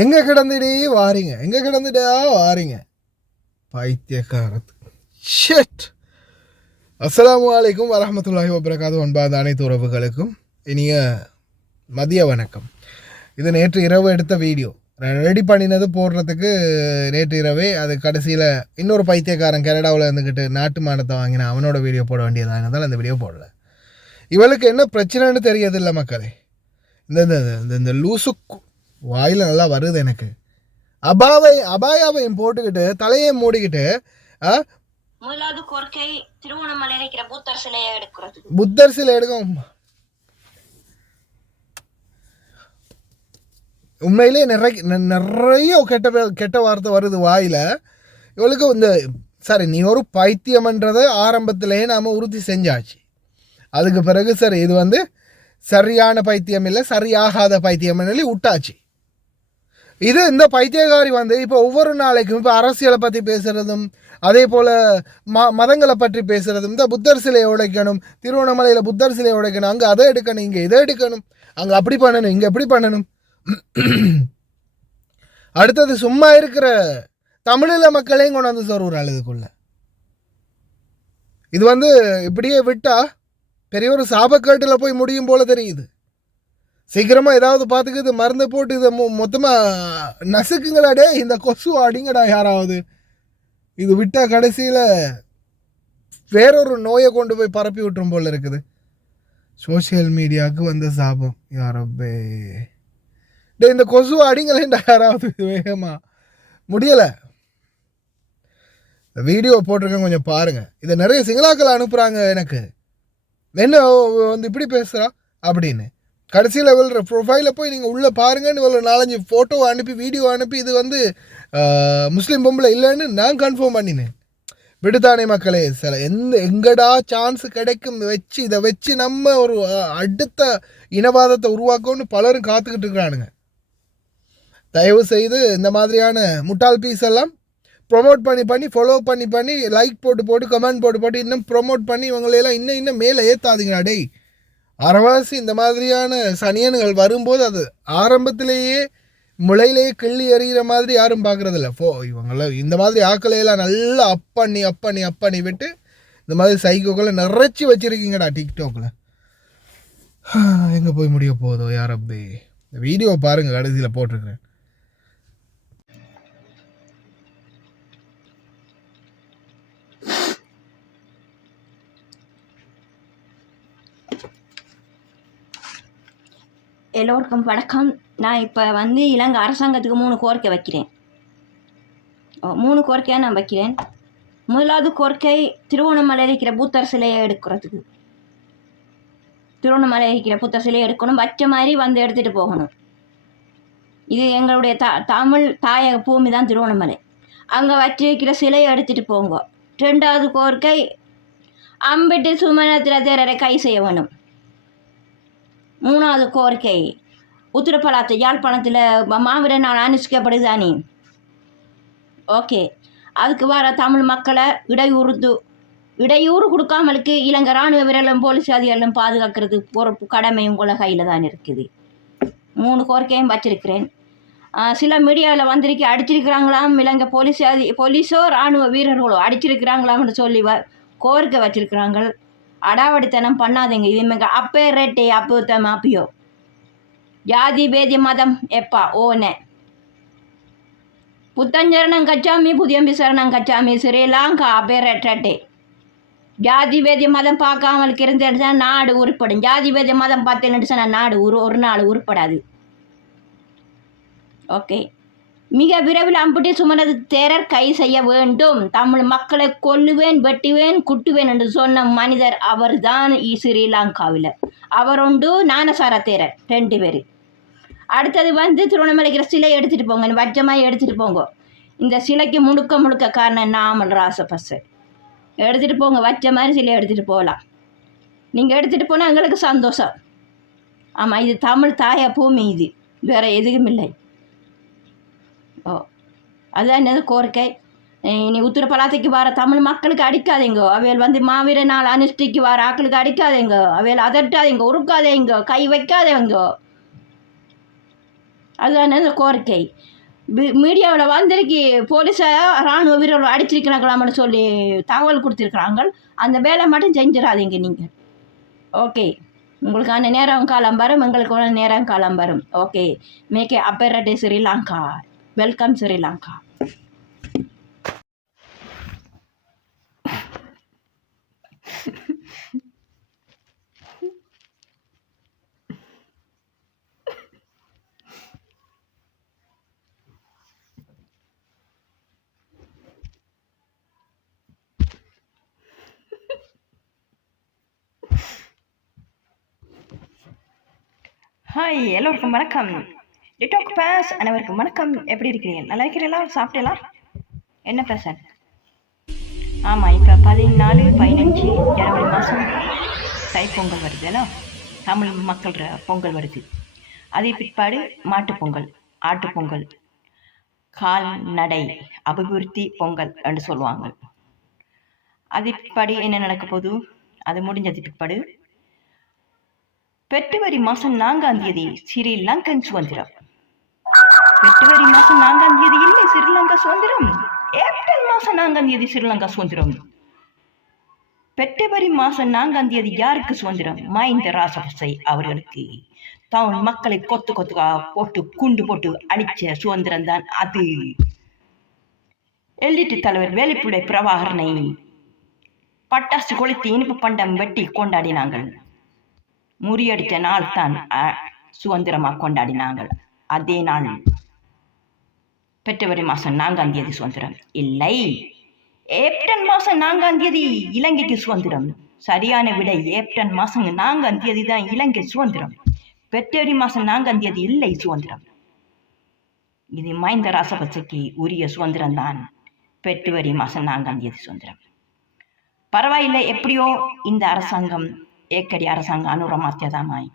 எங்கே கிடந்துடே வாரீங்க, எங்கே கிடந்துட்டா வாரீங்க பைத்தியக்காரத்து. ஷெட். அஸ்ஸலாமு அலைக்கும் வரஹ்மத்துல்லாஹி வபரகாத்துஹு. அன்பார்ந்த அனைத்து உறவுகளுக்கும் இனிய மதிய வணக்கம். இது நேற்று இரவு எடுத்த வீடியோ. ரெடி பண்ணினது போடுறதுக்கு நேற்று இரவே அது கடைசியில் இன்னொரு பைத்தியக்காரன் கனடாவில் இருந்துக்கிட்டு நாட்டு மானத்தை வாங்கின அவனோட வீடியோ போட வேண்டியதானதால் அந்த வீடியோ போடல. இவளுக்கு என்ன பிரச்சனைன்னு தெரியதில்லை மக்களே. இந்த இந்த லூசுக்கு வாயில் நல்லா வருது எனக்கு. அபாயாவையும் போட்டுக்கிட்டு தலையை மூடிக்கிட்டு முதலாவது கோரிக்கை திருவண்ணாமலை இருக்கிற புத்தர் சிலையை எடுக்கிறது. புத்தர் சிலை எடுக்கும். உண்மையிலே நிறைய கெட்ட வார்த்தை வருது வாயில். இவளுக்கு இந்த சரி நீ ஒரு பைத்தியம்ன்றதை ஆரம்பத்திலேயே நாம் உறுதி செஞ்சாச்சு. அதுக்கு பிறகு சரி இது சரியான பைத்தியம் இல்லை, சரியாகாத பைத்தியம் சொல்லி விட்டாச்சு. இது இந்த பைத்தியகாரி இப்போ ஒவ்வொரு நாளைக்கும் இப்போ அரசியலை பற்றி பேசுகிறதும் அதே போல் மதங்களை பற்றி பேசுகிறதும், இந்த புத்தர் சிலையை உடைக்கணும், திருவண்ணாமலையில் புத்தர் சிலையை உடைக்கணும், அங்கே அதை எடுக்கணும், இங்கே இதை எடுக்கணும், அங்கே அப்படி பண்ணணும், இங்கே எப்படி பண்ணணும். அடுத்தது சும்மா இருக்கிற தமிழில் மக்களையும் கொண்டாந்து சொல்கிறாள் இதுக்குள்ள. இது இப்படியே விட்டால் பெரிய ஒரு சாபக்கேட்டில் போய் முடியும் போல தெரியுது. சீக்கிரமாக ஏதாவது பார்த்துக்கு இது மருந்து போட்டு இதை மொத்தமாக நசுக்குங்களாடே, இந்த கொசு அடிங்கடா யாராவது. இது விட்டால் கடைசியில் வேறொரு நோயை கொண்டு போய் பரப்பி விட்டுரும் போல் இருக்குது. சோசியல் மீடியாவுக்கு வந்த சாபம் யாரப்பே. டே இந்த கொசு அடிங்களேண்டா யாராவது வேகமாக. முடியலை. வீடியோ போட்டிருக்கேன், கொஞ்சம் பாருங்கள். இதை நிறைய சிங்களாக்கள் அனுப்புகிறாங்க எனக்கு. என்ன இப்படி பேசுகிறா அப்படின்னு. கடைசியில் இவளோட ப்ரொஃபைலில் போய் நீங்கள் உள்ளே பாருங்கன்னு இவ்வளோ 4-5 ஃபோட்டோ அனுப்பி வீடியோ அனுப்பி இது முஸ்லீம் பொம்பளை இல்லைன்னு நான் கன்ஃபார்ம் பண்ணினேன். விடுதானே மக்களே, சில எங்கடா சான்ஸ் கிடைக்கும் இதை வச்சு நம்ம ஒரு அடுத்த இனவாதத்தை உருவாக்கணும்னு பலரும் காத்துக்கிட்டு இருக்கிறானுங்க. தயவு செய்து இந்த மாதிரியான முட்டாள் பீஸ் எல்லாம் ப்ரொமோட் பண்ணி ஃபாலோ பண்ணி லைக் போட்டு கமெண்ட் போட்டு இன்னும் ப்ரொமோட் பண்ணி இவங்களையெல்லாம் இன்னும் மேலே ஏற்றாதீங்களா டேய். அரைவாசி இந்த மாதிரியான சனியன்கள் வரும்போது அது ஆரம்பத்திலேயே முளையிலேயே கிள்ளி எறிகிற மாதிரி யாரும் பார்க்குறதில்ல. இவங்கள இந்த மாதிரி ஆக்களையெல்லாம் நல்லா அப்பண்ணி விட்டு இந்த மாதிரி சைக்கோக்களை நிறைச்சி வச்சுருக்கீங்கடா டிக்டாக்ல. எங்கே போய் முடிய போதோ யாரப்பே. இந்த வீடியோ பாருங்கள், கடைசியில் போட்டிருக்கிறேன். எல்லோருக்கும் வணக்கம். நான் இப்போ இலங்கை அரசாங்கத்துக்கு 3 கோரிக்கை வைக்கிறேன். 3 கோரிக்கையாக நான் வைக்கிறேன். முதலாவது கோரிக்கை திருவண்ணாமலை இருக்கிற புத்தர் சிலையை எடுக்கிறதுக்கு. திருவண்ணாமலை இருக்கிற புத்தர் சிலையை எடுக்கணும், வச்ச மாதிரி எடுத்துகிட்டு போகணும். இது எங்களுடைய தமிழ் தாயக பூமி தான் திருவண்ணாமலை. அங்கே வச்சிருக்கிற சிலையை எடுத்துகிட்டு போங்க. 2வது கோரிக்கை அம்பிட்டு சுமணத்தில் தேரரை கை செய்ய வேணும். 3வது கோரிக்கை உத்திரப்பலாத்து யாழ்ப்பாணத்தில் மாவீர நாள் அனுஷ்டிக்கப்படுதானே. ஓகே, அதுக்கு வர தமிழ் மக்களை இடையூறு கொடுக்காமலுக்கு இலங்கை இராணுவ வீரர்களும் போலீஸ் அதிகாரிகளும் பாதுகாக்கிறது பொறுப்பு கடமை உங்களை கையில் தான் இருக்குது. 3 கோரிக்கையும் வச்சிருக்கிறேன். சில மீடியாவில் அடிச்சிருக்கிறாங்களாம், இலங்கை போலீஸோ இராணுவ வீரர்களோ அடிச்சிருக்கிறாங்களாம்னு சொல்லி கோரிக்கை வச்சிருக்கிறாங்க. அடாவடித்தனம் பண்ணாதீங்க. இது அப்பே ரேட்டே அப்போ ஜாதி பேதி மதம் எப்பா ஓனே புத்தஞ்சரணம் கச்சாமி புதியம்பி சரணம் கச்சாமி ஸ்ரீலங்கா அப்பே ரேட்டே. ஜாதி பேதி மதம் பார்க்காமல் இருந்துச்சா நாடு உருப்படும். ஜாதி பேதி மதம் பார்த்தேன்னு நாடு ஒரு நாள் உருப்படாது. ஓகே, மிக விரைவில் அம்புட்டி சுமனது தேரர் கை செய்ய வேண்டும். தமிழ் மக்களை கொல்லுவேன், வெட்டுவேன், குட்டுவேன் என்று சொன்ன மனிதர் அவர் தான் ஸ்ரீலங்காவில். அவர் உண்டு, ஞானசார தேரர் 2 பேர். அடுத்தது திருவண்ணாமலைக்கிற சிலை எடுத்துகிட்டு போங்க, வச்சமாக எடுத்துகிட்டு போங்க. இந்த சிலைக்கு முழுக்க காரணம் நாமல் ராசபசர். எடுத்துகிட்டு போங்க, வச்ச மாதிரி சிலை எடுத்துகிட்டு போகலாம். நீங்கள் எடுத்துகிட்டு போனால் எங்களுக்கு சந்தோஷம். ஆமாம், இது தமிழ் தாய பூமி, இது வேறு எதுவும் இல்லை. அதுதான் என்னது கோரிக்கை. இனி உத்திரப்பலாத்தைக்கு வர தமிழ் மக்களுக்கு அடிக்காதீங்க. அவையில் மாவீர நாள் அனுஷ்டிக்கு வர ஆக்களுக்கு அடிக்காதீங்க. அவையில் அதட்டாதீங்க, உருக்காதீங்க, கை வைக்காதீங்க. அதுதான் இந்த கோரிக்கை. மீடியாவில் வந்திருக்கு போலீஸை இராணுவ வீரர்கள் அடிச்சிருக்கிறாங்களாம்னு சொல்லி தகவல் கொடுத்துருக்குறாங்க. அந்த வேலை மட்டும் செஞ்சிடாதீங்க நீங்கள். ஓகே, உங்களுக்கான நேரம் காலம் வரும், எங்களுக்கான நேரம் காலம் வரும். Okay, make a upgrade Sri Lanka. Welcome Sri Lanka. Hi, எல்லோருக்கும் வணக்கம். டிடாக் பேஸ் அனைவருக்கும் வணக்கம். எப்படி இருக்கிறீங்க? நல்லா இருக்கிறீங்களா? சாப்பிட்டீங்களா? என்ன பேச? ஆமாம், இப்போ 14-15 ஜனவரி மாதம் தைப்பொங்கல் வருதுல்ல, தமிழ் மக்கள் பொங்கல் வருது. அதே பிற்பாடு மாட்டுப்பொங்கல், ஆட்டுப்பொங்கல், கால்நடை அபிவிருத்தி பொங்கல் என்று சொல்லுவாங்க. அது பிற்பாடு என்ன நடக்க போகுது? அது முடிஞ்சது பிற்பாடு பிப்ரவரி மாதம் 4ஆம் தேதி ஸ்ரீலங்கன் சுதந்திரம். பிப்ரவரி மாதம் 4ஆம் தேதி இல்லை ஸ்ரீலங்கா சுதந்திரம். ஏப்ரல் மாதம் 4ஆம் தேதி ஸ்ரீலங்கா சுதந்திரம். பிப்ரவரி மாதம் 4ஆம் தேதி யாருக்கு சுதந்திரம்? மஹிந்த ராஜபக்சே அவர்களுக்கு. தமிழ் மக்களை கொத்து கொத்துக்கா போட்டு குண்டு போட்டு அழிச்ச சுதந்திரம் தான் அது. எல்லிட்டு தலைவர் வேலிப்புள்ளை பிரபாகரனை பட்டாசு கொளுத்தி இனிப்பு பண்டம் வெட்டி கொண்டாடினாங்கள். முறியடித்த நாள் தான் சுதந்திரமாக கொண்டாடினாங்கள். அதே நாள் பிப்ரவரி மாதம் 4ஆம் தேதி சுதந்திரம் இல்லை, ஏப்ரல் மாதம் 4ஆம் தேதி இலங்கைக்கு சுதந்திரம். சரியான விடை, ஏப்ரல் மாதம் 4ஆம் தேதி தான் இலங்கை சுதந்திரம். பிப்ரவரி மாதம் 4ஆம் தேதி இல்லை சுதந்திரம். இது மஹிந்த ராஜபக்சேக்கு உரிய சுதந்திரம் தான். பிப்ரவரி மாதம் 4ஆம் தேதி சுதந்திரம். பரவாயில்லை, எப்படியோ இந்த அரசாங்கம் ஏக்கடி அரசாங்கம் அனுரமாத்தியதாமாய்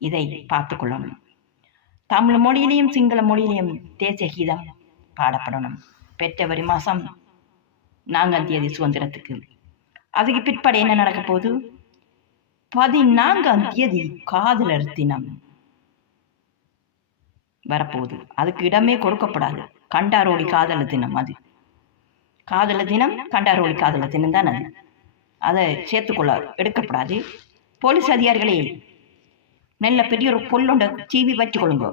இதை பார்த்து கொள்ளணும். தமிழ் மொழியிலையும் சிங்கள மொழியிலையும் தேசிய கீதம் பாடப்படணும். பிப்ரவரி மாதம் 4ஆம் தேதி சுதந்திரத்துக்கு. அதுக்கு பிற்பாடு என்ன நடக்க போகுது? 14ஆம் தேதி காதலர் தினம் வரப்போகுது. அதுக்கு இடமே கொடுக்கப்படாது. கண்டாரோடி காதலர் தினம். அது காதலர் தினம், கண்டாரோடி காதலர் தினம் தான். அது அதை சேர்த்துக்கொள்ள எடுக்கப்படாது. போலீஸ் அதிகாரிகளே, நல்ல பெரிய ஒரு பொல்லொண்ட சீவி வச்சு கொள்ளுங்க.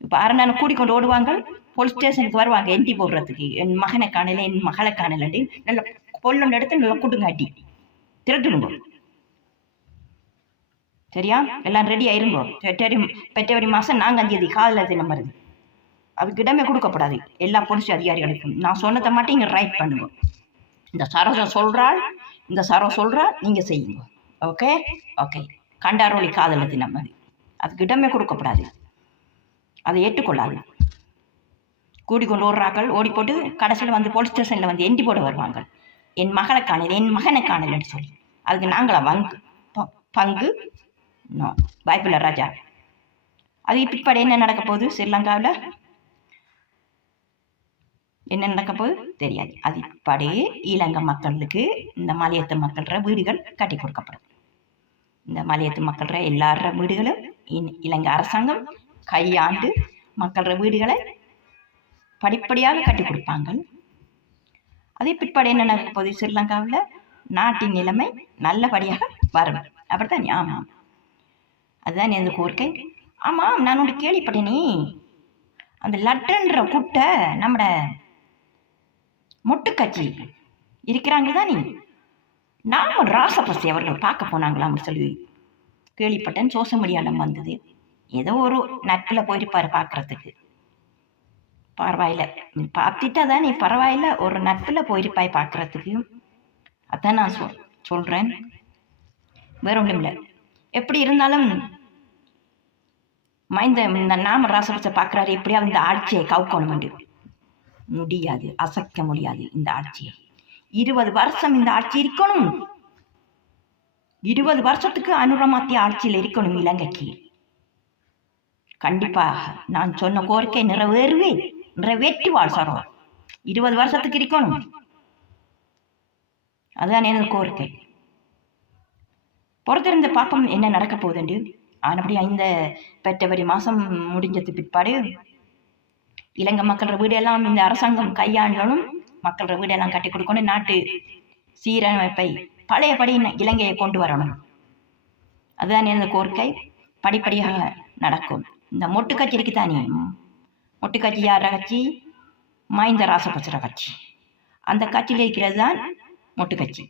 இப்போ அரணான கூடிக்கொண்டு ஓடுவாங்க, போலீஸ் ஸ்டேஷனுக்கு வருவாங்க என்டி போடுறதுக்கு. என் மகனை காணல, என் மகளை காணலன்னு நல்ல பொல்லொண்ட எடுத்து நல்லா கூட்டுங்காட்டி திரட்டுடுங்க. சரியா? எல்லாம் ரெடி ஆயிருங்கோ. பிப்ரவரி மாதம் 4ஆம் தேதி காதலர் தினம் வருது. அதுக்கு இடமே கொடுக்கப்படாது எல்லா போலீஸ் அதிகாரிகளுக்கும். நான் சொன்னதை மட்டும் இங்கே ரைட் பண்ணுங்க. இந்த சரோஜா சொல்றாள், இந்த சரோ சொல்றா, நீங்க செய்யுங்க. Okay okay. கண்டாரோலி காதலர் தினம் அது. அதுக்கு இடமே கொடுக்கப்படாது. அதை ஏற்றுக்கொள்ளாது. கூடிக்கொண்டு ஓடுறாக்கள், ஓடி போட்டு கடைசியில் வந்து போலீஸ் ஸ்டேஷனில் வந்து எண்டி போட வருவாங்க. என் மகளை காணல, என் மகனை காணலன்னு சொல்லி. அதுக்கு நாங்களா பங்கு? நோ, வாய்ப்பில்லை ராஜா. அது பிற்பாடு என்ன நடக்க போகுது? ஸ்ரீலங்காவில் என்ன நடக்க போகுது தெரியாது. அது பிற்பாடு இலங்கை மக்களுக்கு இந்த மலையத்து மக்கள்ற வீடுகள் கட்டி கொடுக்கப்படும். இந்த மலையத்து மக்கள்ற எல்லார வீடுகளும் இலங்கை அரசாங்கம் கையாண்டு மக்கள்ற வீடுகளை படிப்படியாக கட்டி கொடுப்பாங்க. அதே பிற்பாடு என்ன நடக்க போகுது? ஸ்ரீலங்காவில் நாட்டின் நிலைமை நல்லபடியாக வரும். அப்படித்தான். ஆமாம், அதுதான் எந்த கோரிக்கை. ஆமாம், நான் ஒன்று கேள்விப்பட்டேனே, அந்த லட்டன்ற குட்டை நம்மட மொட்டு கட்சி இருக்கிறாங்க தானே, நாம ராசபக்சே அவர்கள் பார்க்க போனாங்களாம்னு சொல்லி கேள்விப்பட்டேன். சோசியல் மீடியாவில் வந்தது. ஏதோ ஒரு நட்பில் போயிருப்பாரு பார்க்கறதுக்கு. பரவாயில்ல, பார்த்துட்டா தானே பரவாயில்ல, ஒரு நட்பில் போயிருப்பாய் பார்க்கறதுக்கு. அதான் நான் சொல்றேன், வேற ஒன்றும் இல்லை. எப்படி இருந்தாலும் இந்த நாம ராசபக்சே பார்க்குறாரு, எப்படியாவது இந்த ஆட்சியை கவுக்கணும். முடியாது, அசைக்க முடியாது இந்த ஆட்சியை. 20 வருஷம் இந்த ஆட்சி இருக்கணும். 20 வருஷத்துக்கு அனுரமாத்திய ஆட்சியில் இருக்கணும் இலங்கைக்கு. கண்டிப்பாக நான் சொன்ன கோரிக்கை நிறைவேற்றுவாள் சாரோ. 20 வருஷத்துக்கு இருக்கணும். அதுதான் எனது கோரிக்கை. பொறுத்திருந்த பாப்பம் என்ன நடக்க போகுதுண்டு. ஆனபடியா இந்த பெற்றவரி மாதம் முடிஞ்சது பிற்பாடு இலங்கை மக்களோட வீடெல்லாம் இந்த அரசாங்கம் கையாண்டணும், மக்களோட வீடெல்லாம் கட்டி கொடுக்கணும், நாட்டு சீரமைப்பை பழையபடி இலங்கையை கொண்டு வரணும். அதுதான் எனது கோரிக்கை. படிப்படியாக நடக்கும். இந்த மொட்டு கட்சி இருக்குதானே, மொட்டு கட்சி யார கட்சி? மஹிந்த ராசபக்ச கட்சி. அந்த கட்சியில் இருக்கிறது தான் மொட்டு கட்சி.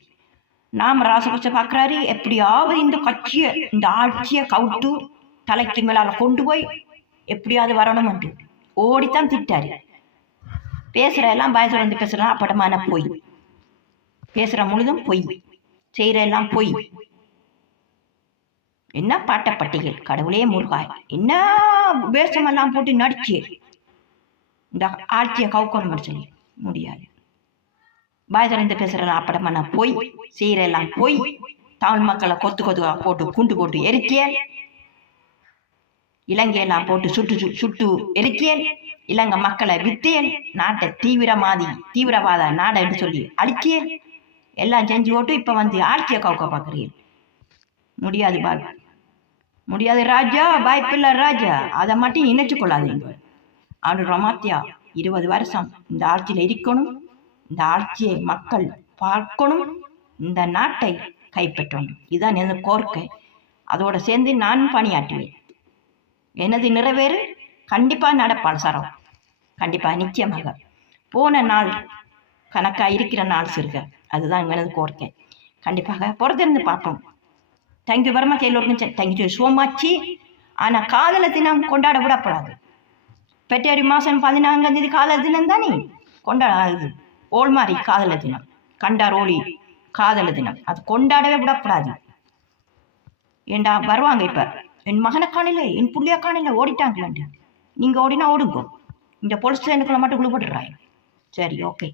நாம் ராசபக்ச பார்க்குறாரு எப்படியாவது இந்த கட்சியை, இந்த ஆட்சியை கவுட்டு தலைக்கு மேலால கொண்டு போய் எப்படியாவது வரணும்ன்ட்டு ஓடித்தான் திட்டாரு. பேசுகிற எல்லாம் பயசுர வந்து பேசுகிறான் அப்படமான பொய், பேசுகிற முழுதும் பொய், செய்கிற எல்லாம் பொய். என்ன பாட்டப்பட்டிகள், கடவுளே முருகாய், என்ன வேஷமெல்லாம் போட்டு நடிச்சு இந்த ஆட்சியை கவுக்கணும்னு சொல்லி முடியாது. பாய்தறிந்து பேசுறலாம் அப்படமான பொய், செய்யறெல்லாம் பொய். தமிழ் மக்களை கொத்து கொத்து போட்டு குண்டு போட்டு எரிக்கியல், இலங்கையெல்லாம் போட்டு சுட்டு எரிக்கியல், இலங்கை மக்களை வித்தியல், நாட்டை தீவிரவாத நாடை என்று சொல்லி அழிக்கியல், எல்லாம் செஞ்சு போட்டு இப்ப வந்து ஆட்சியை கவுக்க பார்க்குறீங்க. முடியாது பாய், முடியாது ராஜா, வாய்ப்பில்லை ராஜா. அதை மட்டும் நினைச்சு கொள்ளாதீங்க. ஆண்டு ரமாத்தியா 20 வருஷம் இந்த ஆட்சியில் இருக்கணும், இந்த ஆட்சியை மக்கள் பார்க்கணும், இந்த நாட்டை கைப்பற்றணும். இதுதான் எனது கோரிக்கை. அதோடு சேர்ந்து நான் பணியாற்றுவேன். எனது நிறைவேறு கண்டிப்பாக நடப்பாள் சரம், கண்டிப்பாக நிச்சயமாக. போன நாள் கணக்காக இருக்கிற நாள் சிறுக, அதுதான் எனது கோரிக்கை. கண்டிப்பாக பொறுத்திருந்து பார்ப்போம். தேங்க்யூ வெரி மச் எல்லோருக்கும். Thank you so much. ஆனால் காதல தினம் கொண்டாட விடப்படாது. பெற்றேரி மாதம் 14ஆம் தேதி காதல தினம் தானே கொண்டாடாது. ஓல்மாரி காதல தினம், கண்டார் ஓலி காதல தினம், அது கொண்டாடவே விடப்படாது. ஏண்டா வருவாங்க இப்போ, என் மகனை காணல, என் புள்ளைய காணல, ஓடிட்டாங்களாண்டு. நீங்கள் ஓடினா ஓடுங்க, இந்த போலீஸ் ஸ்டேஷனுக்குள்ள மட்டும் குழு போட்டுடுறாங்க. சரி, ஓகே.